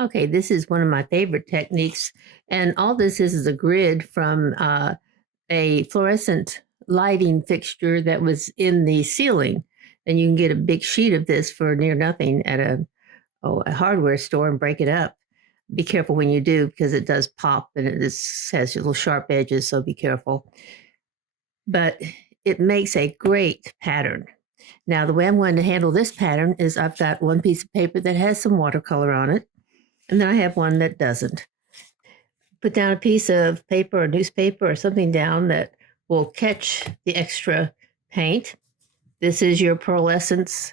Okay, this is one of my favorite techniques. And all this is a grid from a fluorescent lighting fixture that was in the ceiling. And you can get a big sheet of this for near nothing at a hardware store and break it up. Be careful when you do because it does pop and has little sharp edges, so be careful. But it makes a great pattern. Now, the way I'm going to handle this pattern is I've got one piece of paper that has some watercolor on it, and then I have one that doesn't. Put down a piece of paper or newspaper or something down that will catch the extra paint. This is your pearlescence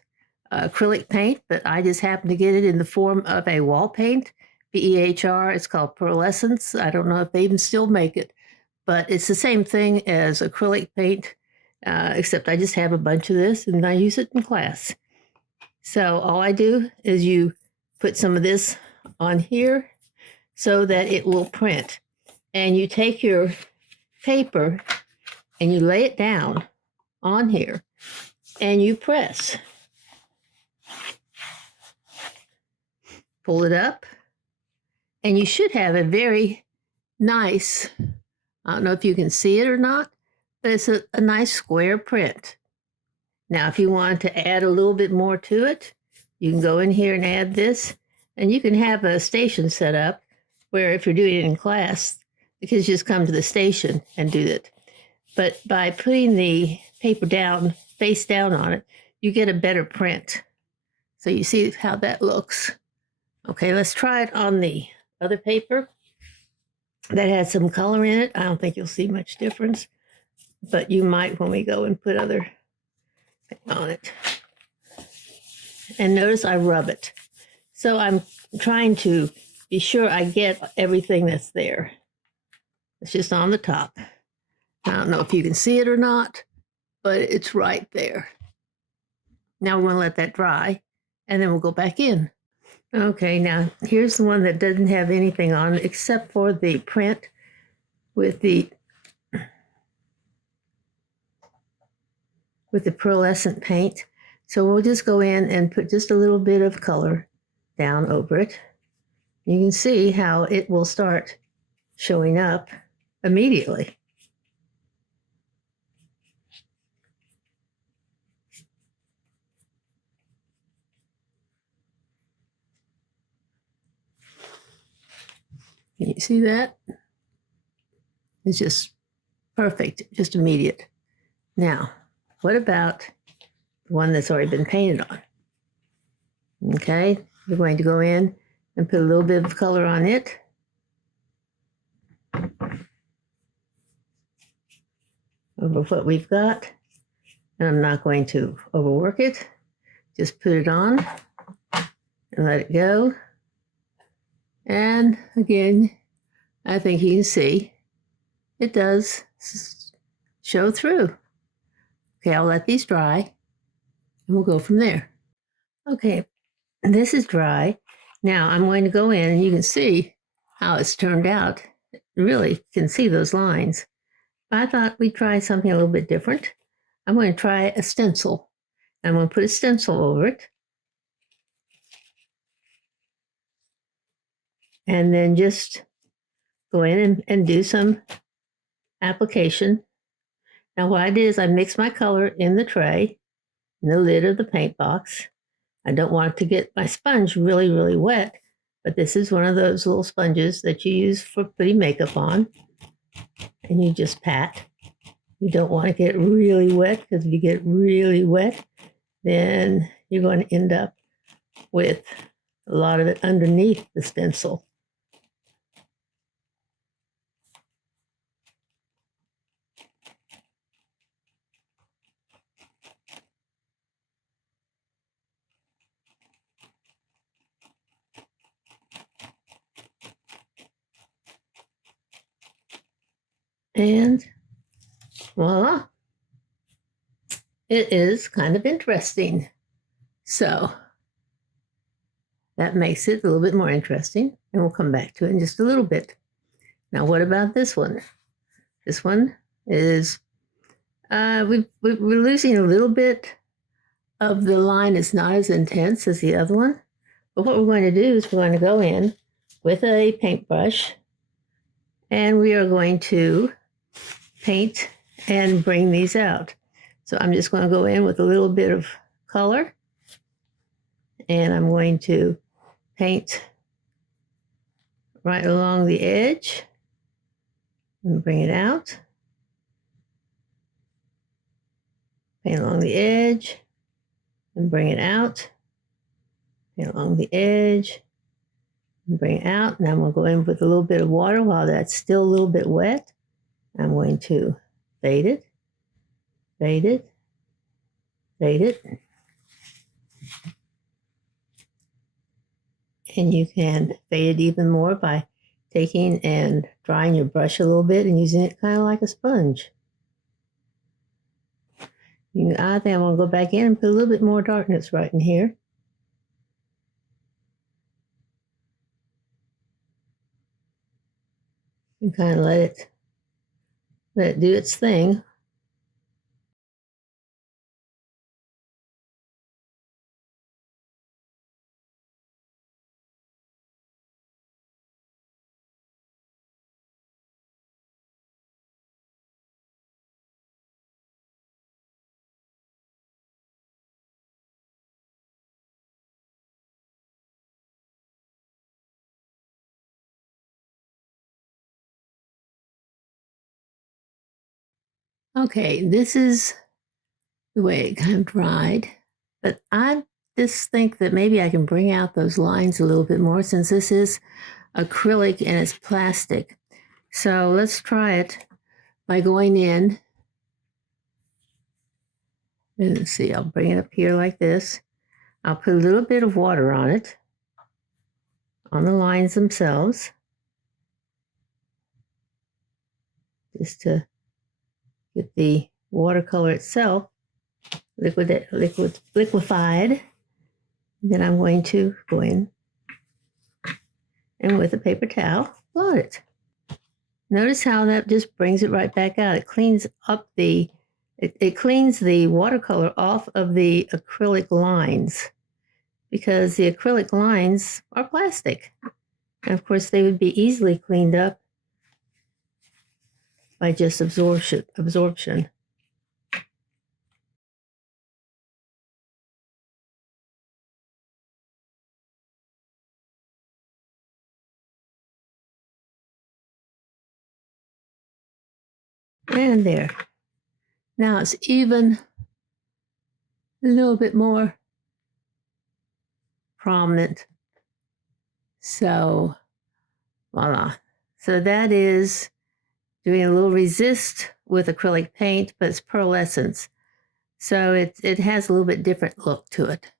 acrylic paint, but I just happen to get it in the form of a wall paint, BEHR. It's called Pearlescence. I don't know if they even still make it, but it's the same thing as acrylic paint, except I just have a bunch of this and I use it in class. So all I do is you put some of this on here so that it will print. And you take your paper and you lay it down on here and you press. Pull it up, and you should have a very nice, I don't know if you can see it or not, but it's a nice square print. Now, if you want to add a little bit more to it, you can go in here and add this, and you can have a station set up where if you're doing it in class, the kids just come to the station and do it. But by putting the paper down, face down on it, you get a better print. So you see how that looks. Okay, let's try it on the other paper that has some color in it. I don't think you'll see much difference, but you might when we go and put other on it. And notice I rub it. So I'm trying to be sure I get everything that's there. It's just on the top. I don't know if you can see it or not, but it's right there. Now we're going to let that dry, and then we'll go back in. Okay, now here's the one that doesn't have anything on it except for the print with the pearlescent paint. So we'll just go in and put just a little bit of color down over it. You can see how it will start showing up immediately. Can you see that? It's just perfect, just immediate. Now, what about the one that's already been painted on? Okay, we're going to go in and put a little bit of color on it. Over what we've got. And I'm not going to overwork it. Just put it on and let it go. And again, I think you can see it does show through. Okay, I'll let these dry and we'll go from there. Okay, this is dry. Now I'm going to go in and you can see how it's turned out. You really can see those lines. I thought we'd try something a little bit different. I'm going to try a stencil. I'm going to put a stencil over it. And then just go in and do some application. Now what I did is I mixed my color in the tray, in the lid of the paint box. I don't want to get my sponge really, really wet, but this is one of those little sponges that you use for putting makeup on. And you just pat. You don't want to get really wet, because if you get really wet, then you're going to end up with a lot of it underneath the stencil. And voila, it is kind of interesting. So that makes it a little bit more interesting, and we'll come back to it in just a little bit. Now, what about this one? This one is, we're losing a little bit of the line. It's not as intense as the other one, But what we're going to do is we're going to go in with a paintbrush, and we are going to paint and bring these out. So I'm just going to go in with a little bit of color, and I'm going to paint right along the edge and bring it out. Paint along the edge and bring it out. Paint along the edge and bring it out. And I'm going to go in with a little bit of water while that's still a little bit wet. I'm going to fade it, fade it, fade it. And you can fade it even more by taking and drying your brush a little bit and using it kind of like a sponge. I think I'm going to go back in and put a little bit more darkness right in here. And kind of let it do its thing. Okay, this is the way it kind of dried, but I just think that maybe I can bring out those lines a little bit more since this is acrylic and it's plastic. So let's try it by going in. Let's see, I'll bring it up here like this. I'll put a little bit of water on it, on the lines themselves, just to get the watercolor itself liquefied. Then I'm going to go in and with a paper towel, blot it. Notice how that just brings it right back out. It cleans up it cleans the watercolor off of the acrylic lines because the acrylic lines are plastic. And of course, they would be easily cleaned up by just absorption. And there. Now it's even a little bit more prominent. So, voila. So that is doing a little resist with acrylic paint, but it's pearlescence. So it has a little bit different look to it.